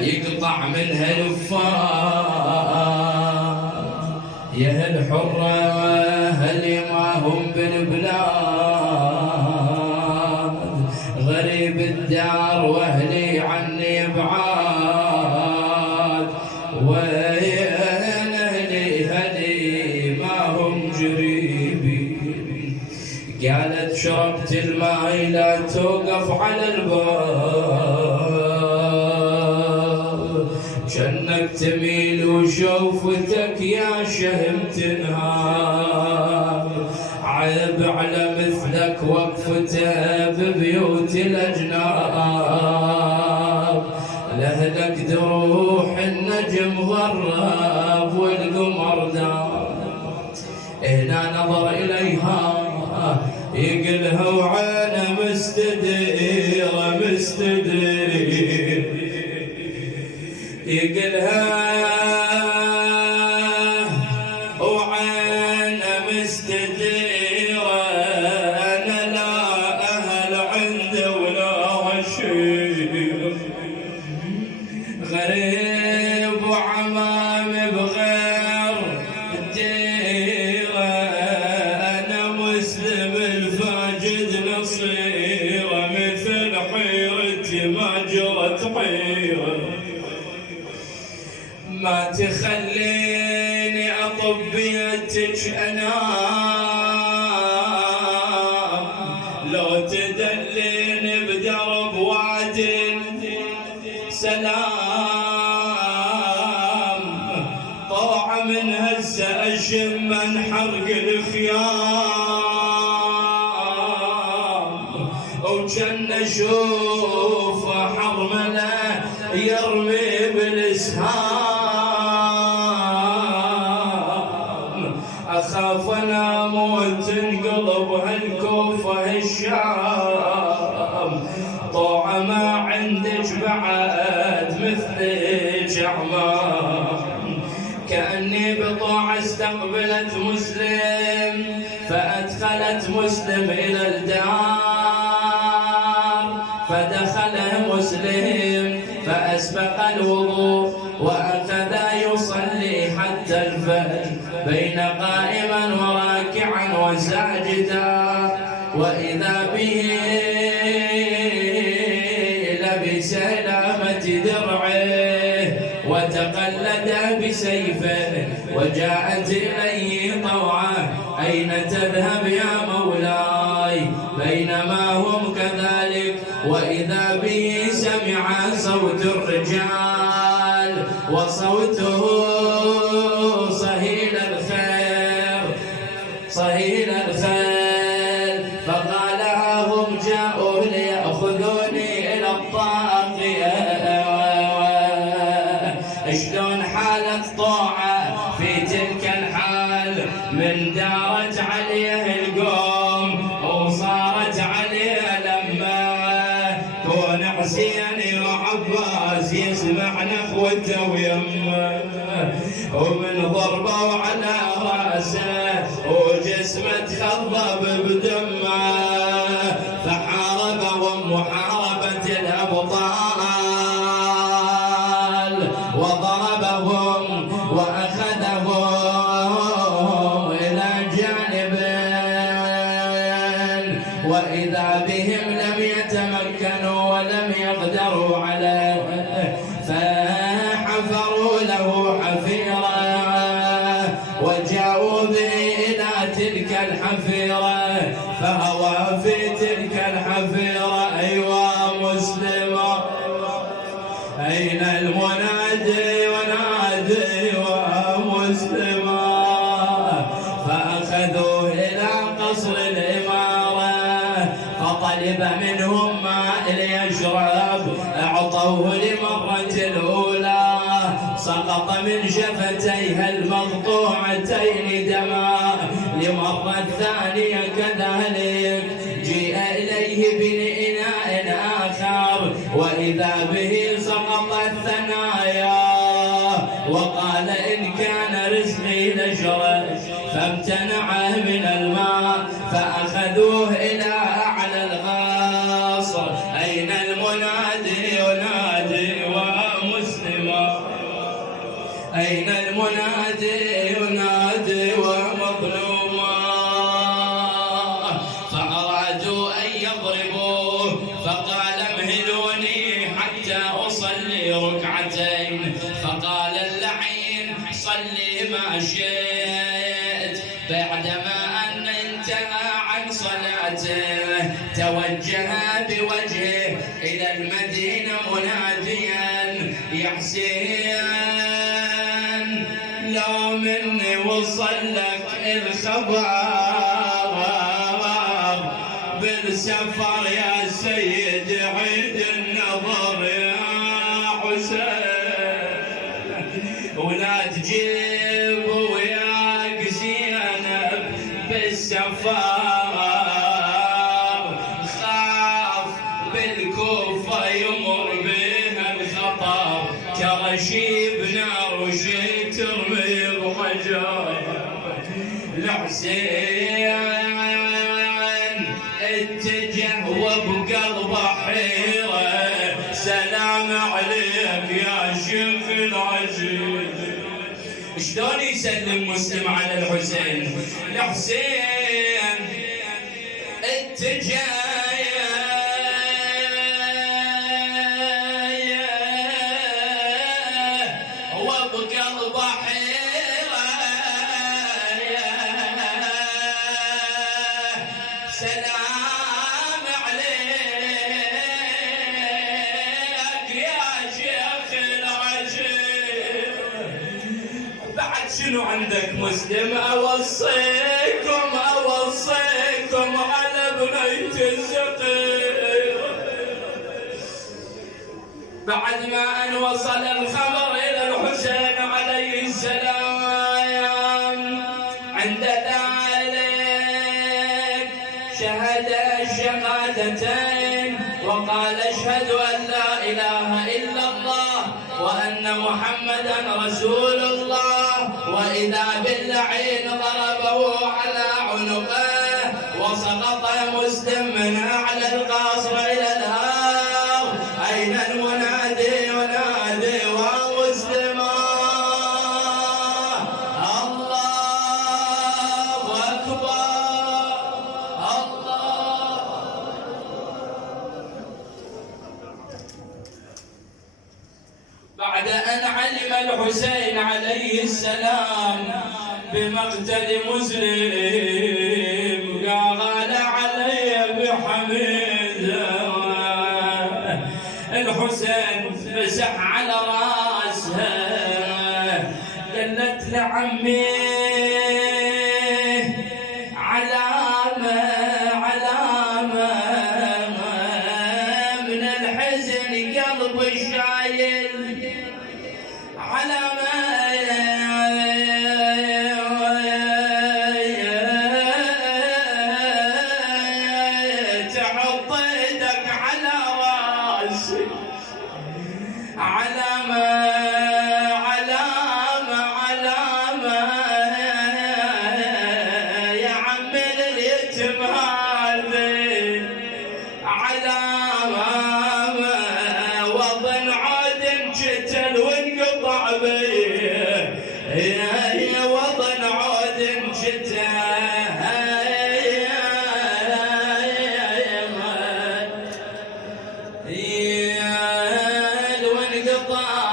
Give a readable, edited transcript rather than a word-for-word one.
يقطع منها الفار يا الحرة هل ما هم بالبلاد غريب الدار واهلي عني بعاد وين اهلي هلي ما هم جريبي قالت شربت الماء لا توقف على الباب جنك تميل وشوفتك يا شهم تنهار عيب على مثلك وقفته ببيوت الاجناب لهلك دروح النجم غرب والقمر دار هنا نظر اليها يقلها وعينه مستديرة يقلها وعينه مستديرة أنا لا أهل عنده ولا عشير غريب وعمامي بغير ديرة أنا مسلم الفاجد نصيرة مثل حيرتي ما جرت حيرة ما تخليني أطب بيتك أنام لو تدليني بدرب وعد سلام طوع من هسه أشم من حرق الخيام وجن أشوف حرمله يرمي بالإسهام أخاف أنام وتنقلب هالكوفة الشام طوع ما عندك بعد مثلك أعمام كأني بطوع استقبلت مسلم فأدخلت مسلم إلى الدار فدخل مسلم فأسبق الوضوء وأخذ يصلي حتى الفجر بين قائما وراكعا وساجدا وإذا به لبس لامة درعه وتقلد بسيفه وجاءت إليه طوعا أين تذهب يا مولاي بينما هم كذلك وإذا به سمع صوت الرجال وصوته صهيل الخيل فقال هم جاءوا ليأخذوني إلى الطاغية شلون حالت طوعة في تلك الحال من دارت عليه القوم وصارت عليه لما كون حسين وعباس يسمع نخوته ويمه ومن ضربوا على راسه وجسمه تخضب بدمه فحاربهم محاربة الأبطال وضربهم وأخذهم إلى جانب وإذا بهم لم يتمكنوا ولم يقدروا عليه فحفروا له حفيرة وجاءوا به إلى تلك الحفيرة فهوى في تلك الحفيرة أيوا مسلمة أين المنادي ونادي ومسلمة فأخذوه إلى قصر الإمارة فطلب منهم ماء ليشرب أعطوه لمرة الأولى سقط من شفتيها المقطوعتين دماء لمرة الثانية كذلك جيء إليه بإناء آخر وإذا به سقط الثنايا وقال إن كان رزقي لشرب فامتنع من الماء فأخذوه إلى أعلى الغاص أين المنادي أين المنادي ينادي ومظلوما. فأرادوا أن يضربوه فقال امهلوني حتى أصلي ركعتين. فقال اللعين صلي ما شئت. بعدما أن انتهى عن صلاته توجه بوجهه إلى المدينة مناديا يا حسين لو مني وصل لك الخبر بالسفر يا سيد عيد النظر يا حسين ولا تجيب وياك زينب بالسفر خاف بالكوفة يمر بها الخطر كرشيب نار وشي ترمي بحجر. الحسين اتجه وبقلبه حيرة سلام عليك يا شيخ العزيز. شلون يسلم مسلم على الحسين؟ الحسين اتجه وبقلبه حيرة سلام عليك يا شيخ العزيز. بعد شنو عندك مسلم؟ أوصيكم على بنية الزقير. بعد ما أن وصل الخبر إلى الحسين عليه السلام عند ذلك شهد الشهادتين وقال اشهد أن لا إله إلا الله وأن محمدا رسول الله. وإذا باللعين ضربه على عنقه وسقط مسلم من أعلى القصر إلى الهار. أين المنادي ينادي ومسلما الله أكبر الله. بعد أن علم الحسين عليه السلام بمقتل مسلم قال علي بحميده. الحسين مسح على راسها قالت لعمي علامة من الحزن قلب الشايل علامة تحط يدك على راسي علامة يا عم اليتم هذه علامة وظن عود انقتل وانقطع بيه يا وظن عود انقتل وانقطع